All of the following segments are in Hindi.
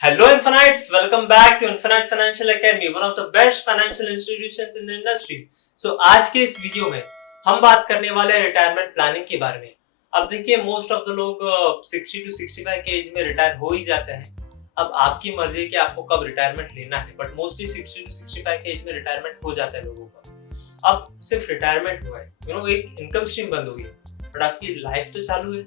Hello Infinites, welcome back to Infinite Financial Academy, one of the best financial institutions in the industry. So आज के इस वीडियो में हम बात करने वाले हैं रिटायरमेंट प्लानिंग के बारे में। अब देखिए मोस्ट ऑफ द लोग 60 टू 65 के एज में रिटायर हो ही जाते हैं। अब आपकी मर्जी है कि आपको कब रिटायरमेंट लेना है, बट मोस्टली 60 टू 65 के एज में रिटायरमेंट हो जाता है लोगों का। अब सिर्फ रिटायरमेंट हुआ है, एक इनकम स्ट्रीम बंद हो गई, बट आपकी लाइफ तो चालू है।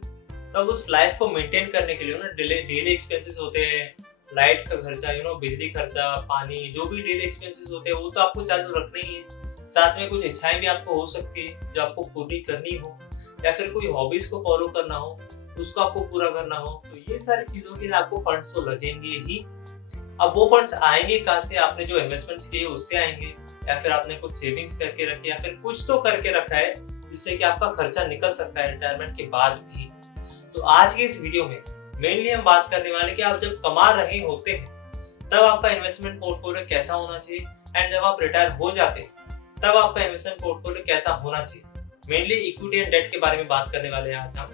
तब उस लाइफ को मेंटेन करने के लिए डेली एक्सपेंसेस होते हैं, लाइट का खर्चा, बिजली खर्चा, पानी, जो भी डेली एक्सपेंसेस होते हैं वो तो आपको चालू रखना ही है। साथ में कुछ इच्छाएं भी आपको हो सकती है जो आपको पूरी करनी हो, या फिर कोई हॉबीज को फॉलो करना हो, उसको आपको पूरा करना हो। तो ये सारी चीजों के लिए आपको फंड्स तो लगेंगे ही। अब वो फंड्स आएंगे कहाँ से? आपने जो इन्वेस्टमेंट्स किए उससे आएंगे, या फिर आपने कुछ सेविंग्स करके रखे, या फिर कुछ तो करके रखा है जिससे कि आपका खर्चा निकल सकता है रिटायरमेंट के बाद भी। तो आज के इस वीडियो में मेनली हम बात करने वाले कि आप जब कमा रहे होते हैं तब आपका इन्वेस्टमेंट पोर्टफोलियो कैसा होना चाहिए, एंड जब आप रिटायर हो जाते हैं तब आपका इन्वेस्टमेंट पोर्टफोलियो कैसा होना चाहिए। मेनली इक्विटी एंड डेट के बारे में बात करने वाले हैं आज हम।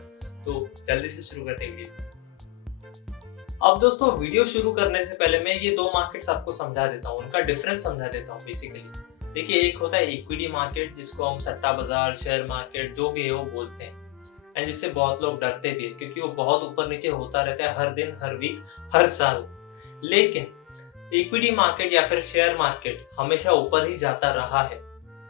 तो जल्दी से शुरू करते हैं वीडियो। अब दोस्तों वीडियो शुरू करने से पहले मैं ये दो मार्केट्स आपको समझा देता हूँ, उनका डिफरेंस समझा देता हूँ बेसिकली। देखिए, एक होता है इक्विटी मार्केट, जिसको हम सट्टा बाजार, शेयर मार्केट जो भी है वो बोलते हैं, एंड जिससे बहुत लोग डरते भी है क्योंकि वो बहुत ऊपर नीचे होता रहता है हर दिन, हर वीक, हर साल। लेकिन इक्विटी मार्केट या फिर शेयर मार्केट हमेशा ऊपर ही जाता रहा है।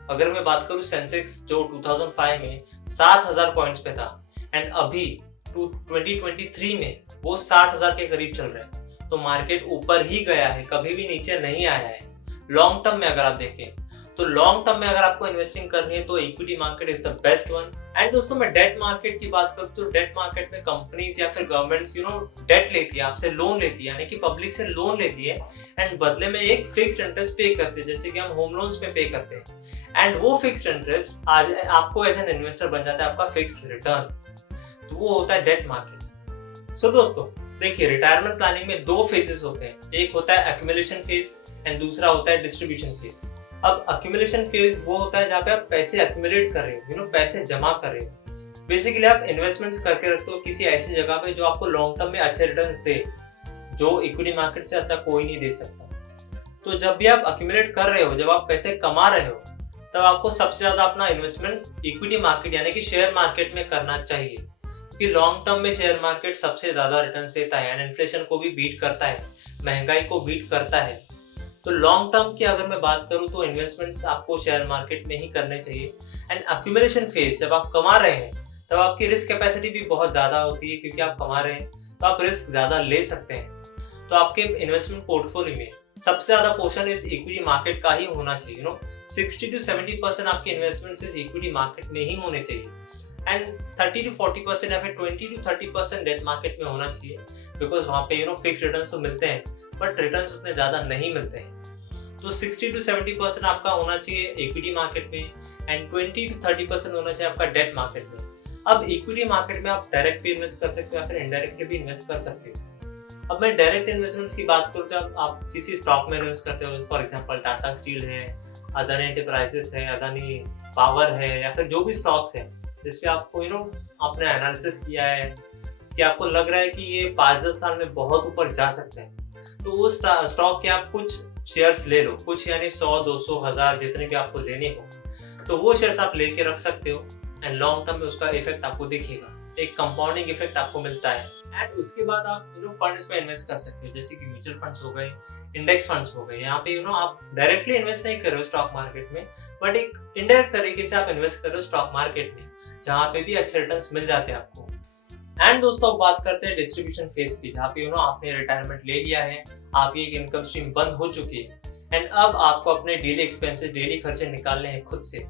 अगर मैं बात करूं, सेंसेक्स जो 2005 में 7000 पॉइंट्स पे था, एंड अभी 2023 में वो 60,000 के करीब चल रहा है। तो मार्केट ऊपर ही गया है, कभी भी नीचे नहीं आया है। लॉन्ग टर्म में अगर आप देखें तो लॉन्ग टर्म में अगर आपको इन्वेस्टिंग करनी है तो equity market is the best one. And दोस्तों, मैं डेट मार्केट की बात करूं तो डेट मार्केट में कंपनीज या फिर गवर्नमेंट्स डेट लेती है, आपसे लोन लेती है, यानी कि पब्लिक से लोन लेती है, एंड बदले में एक फिक्स्ड इंटरेस्ट पे करते हैं, जैसे कि हम होम लोन्स में पे करते हैं। एंड वो फिक्स्ड इंटरेस्ट आज आपको एज एन इन्वेस्टर बन जाता है आपका फिक्स्ड रिटर्न। तो वो होता है डेट मार्केट। सो दोस्तों देखिए, रिटायरमेंट प्लानिंग में दो फेजेस होते हैं, एक होता है एक्यूमुलेशन फेज एंड दूसरा होता है डिस्ट्रीब्यूशन फेज। अब एक्यूमुलेशन फेज वो होता है जहाँ पे आप पैसे एक्यूमुलेट कर रहे हो, पैसे जमा कर रहे हो। बेसिकली आप इन्वेस्टमेंट्स करके रखते हो किसी ऐसी जगह पे जो आपको लॉन्ग टर्म में अच्छे रिटर्न्स दे, जो इक्विटी मार्केट से अच्छा कोई नहीं दे सकता। तो जब भी आप एक्यूमुलेट कर रहे हो, जब आप पैसे कमा रहे हो, तब आपको सबसे ज्यादा अपना इन्वेस्टमेंट्स इक्विटी मार्केट यानी कि शेयर मार्केट में करना चाहिए, क्योंकि लॉन्ग टर्म में शेयर मार्केट सबसे ज्यादा रिटर्न्स देता है एंड इन्फ्लेशन को भी बीट करता है, महंगाई को बीट करता है। तो लॉन्ग टर्म की अगर मैं बात करूं तो इन्वेस्टमेंट्स आपको शेयर मार्केट में ही करने चाहिए। एंड एक्यूमुलेशन फेज, जब आप कमा रहे हैं तब आपकी रिस्क कैपेसिटी भी बहुत ज्यादा होती है, क्योंकि आप कमा रहे हैं तो आप रिस्क ज्यादा ले सकते हैं। तो आपके इन्वेस्टमेंट पोर्टफोलियो में सबसे ज्यादा पोर्शन इस इक्विटी मार्केट का ही होना चाहिए। 60 टू 70% आपके इन्वेस्टमेंट्स इस इक्विटी मार्केट में ही होने चाहिए, एंड 30 टू 40% या फिर 20 टू 30% डेट मार्केट में होना चाहिए, बिकॉज वहाँ पे फिक्स रिटर्न्स तो मिलते हैं बट रिटर्न्स उतने ज्यादा नहीं मिलते हैं। तो 60 टू 70% आपका होना चाहिए इक्विटी मार्केट में, एंड 20 टू 30% होना चाहिए आपका डेट मार्केट में। अब इक्विटी मार्केट में आप डायरेक्ट भी इन्वेस्ट कर सकते हो या फिर इनडायरेक्टली भी इन्वेस्ट कर सकते हो। अब मैं डायरेक्ट इन्वेस्टमेंट्स की बात करूँ तो आप किसी स्टॉक में इन्वेस्ट करते हो, फॉर एग्जांपल टाटा स्टील है, अदानी एंटरप्राइजेस है, अदानी पावर है, या फिर जो भी स्टॉक्स है जिसपे आपको आपने एनालिसिस किया है कि आपको लग रहा है कि ये 5-10 साल में बहुत ऊपर जा सकते हैं, तो उस स्टॉक के आप कुछ शेयर्स ले लो, कुछ यानी 100, 200, 1000 जितने भी आपको लेने हो, तो वो शेयर्स आप लेके रख सकते हो, एंड लॉन्ग टर्म में उसका इफेक्ट आपको दिखेगा, एक कंपाउंडिंग इफेक्ट आपको मिलता है। एंड उसके बाद आप फंड्स में इन्वेस्ट कर सकते हो, जैसे कि म्यूचुअल फंड्स हो गए, इंडेक्स फंड्स हो गए। यहाँ पे आप डायरेक्टली इन्वेस्ट नहीं कर रहे हो स्टॉक मार्केट में, बट एक इनडायरेक्ट तरीके से आप इन्वेस्ट कर रहे हो स्टॉक मार्केट में, जहाँ पे भी अच्छे रिटर्न्स मिल जाते हैं आपको। एंड दोस्तों अब बात करते हैं डिस्ट्रीब्यूशन फेज की, जहाँ पे आपने रिटायरमेंट ले लिया है, आपकी एक इनकम स्ट्रीम बंद हो चुकी है, एंड अब आपको अपने डेली एक्सपेंसेस, डेली खर्चे निकालने हैं खुद से।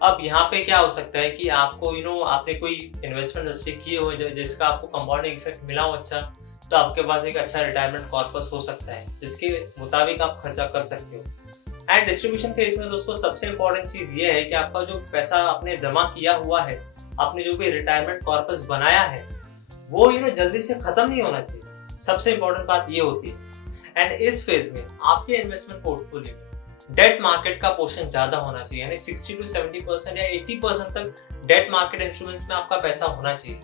अब यहाँ पे क्या हो सकता है कि आपको आपने कोई इन्वेस्टमेंट अच्छे किए हो जिसका आपको कंपाउंडिंग इफेक्ट मिला हो अच्छा, तो आपके पास एक अच्छा रिटायरमेंट कॉर्पस हो सकता है जिसके मुताबिक आप खर्चा कर सकते हो। एंड डिस्ट्रीब्यूशन फेज में दोस्तों सबसे इंपॉर्टेंट चीज ये है कि आपका जो पैसा आपने जमा किया हुआ है, आपने जो भी रिटायरमेंट कॉर्पस बनाया है, वो जल्दी से खत्म नहीं होना चाहिए। सबसे इंपॉर्टेंट बात ये होती है। एंड इस फेज में आपके इन्वेस्टमेंट पोर्टफोलियो में डेट मार्केट का पोर्शन ज्यादा होना चाहिए, यानी 60 to 70% या 80% तक डेट मार्केट इंस्ट्रूमेंट्स में आपका पैसा होना चाहिए,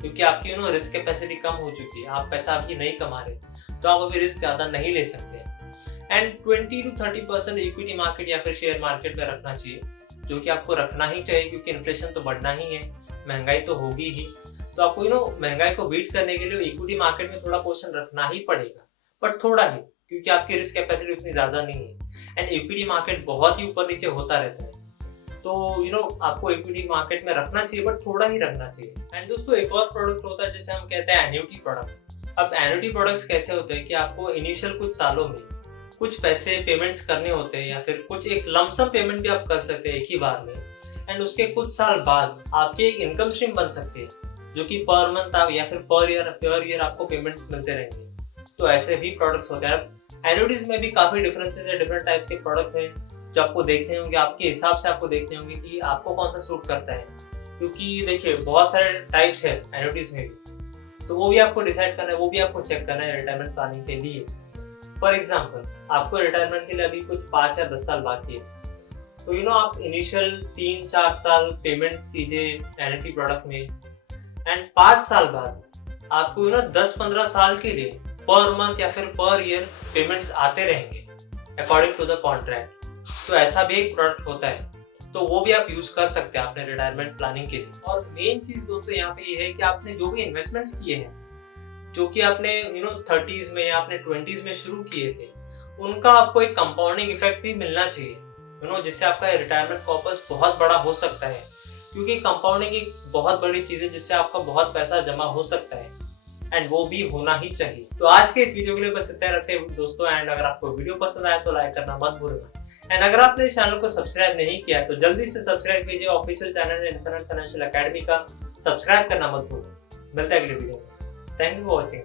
क्योंकि आपकी रिस्क कैपेसिटी कम हो चुकी है, आप पैसा अभी नहीं कमा रहे, तो आप अभी रिस्क ज्यादा नहीं ले सकते। एंड 20 to 30% इक्विटी मार्केट या फिर शेयर मार्केट में रखना चाहिए, जो कि आपको रखना ही चाहिए, क्योंकि इन्फ्लेशन तो बढ़ना ही है, महंगाई तो होगी ही, तो आपको महंगाई को बीट करने के लिए इक्विटी मार्केट में थोड़ा पोर्शन रखना ही पड़ेगा, बट थोड़ा ही, क्योंकि आपकी रिस्क कैपेसिटी उतनी ज्यादा नहीं है। एंड इक्विटी मार्केट बहुत ही ऊपर नीचे होता रहता है, तो आपको इक्विटी मार्केट में रखना चाहिए, बट थोड़ा ही रखना चाहिए। एंड दोस्तों, एक और प्रोडक्ट होता है जिसे हम कहते हैं एन्युटी प्रोडक्ट। अब एन्युटी प्रोडक्ट्स कैसे होते हैं कि आपको इनिशियल कुछ सालों में कुछ पैसे पेमेंट्स करने होते हैं, या फिर कुछ एक लमसम पेमेंट भी आप कर सकते हैं एक ही बार में, एंड उसके कुछ साल बाद आपकी एक इनकम स्ट्रीम बन सकती है, जो कि पर मंथ आप या फिर पर ईयर आपको पेमेंट्स मिलते रहेंगे। तो ऐसे भी प्रोडक्ट्स होते हैं। एन्युटीज में भी काफी डिफरेंसेस है, डिफरेंट टाइप्स के प्रोडक्ट हैं जो आपको देखने होंगे, आपके हिसाब से आपको देखने होंगे कि आपको कौन सा सूट करता है, क्योंकि देखिए बहुत सारे टाइप्स है एन्युटीज में भी, तो वो भी आपको डिसाइड करना है, वो भी आपको चेक करना है रिटायरमेंट प्लानिंग के लिए। फॉर एग्जाम्पल, आपको रिटायरमेंट के लिए अभी कुछ 5 या 10 साल बाकी है, तो आप इनिशियल 3-4 साल पेमेंट्स कीजिए एन्युटी प्रोडक्ट में, एंड 5 साल बाद आपको 10-15 साल के लिए पर मंथ या फिर पर ईयर पेमेंट्स आते रहेंगे अकॉर्डिंग टू द कॉन्ट्रैक्ट। तो ऐसा भी एक प्रोडक्ट होता है, तो वो भी आप यूज कर सकते हैं अपने रिटायरमेंट प्लानिंग के लिए। और मेन चीज दोस्तों यहाँ पे ये है कि आपने जो भी इन्वेस्टमेंट्स किए हैं, जो कि आपने 30s में या आपने 20s में शुरू किए थे, उनका आपको एक कंपाउंडिंग इफेक्ट भी मिलना चाहिए, जिससे आपका रिटायरमेंट कॉर्पस बहुत बड़ा हो सकता है, क्योंकि कंपाउंडिंग एक बहुत बड़ी चीज है जिससे आपका बहुत पैसा जमा हो सकता है, एंड वो भी होना ही चाहिए। तो आज के इस वीडियो के लिए बस इतना रखते हैं दोस्तों, एंड अगर आपको वीडियो पसंद आया तो लाइक करना मत भूलना, एंड अगर आपने चैनल को सब्सक्राइब नहीं किया तो जल्दी से सब्सक्राइब कीजिए, official channel infinite financial academy का सब्सक्राइब करना मत भूलना। मिलते हैं अगले वीडियो में। Thank you for watching.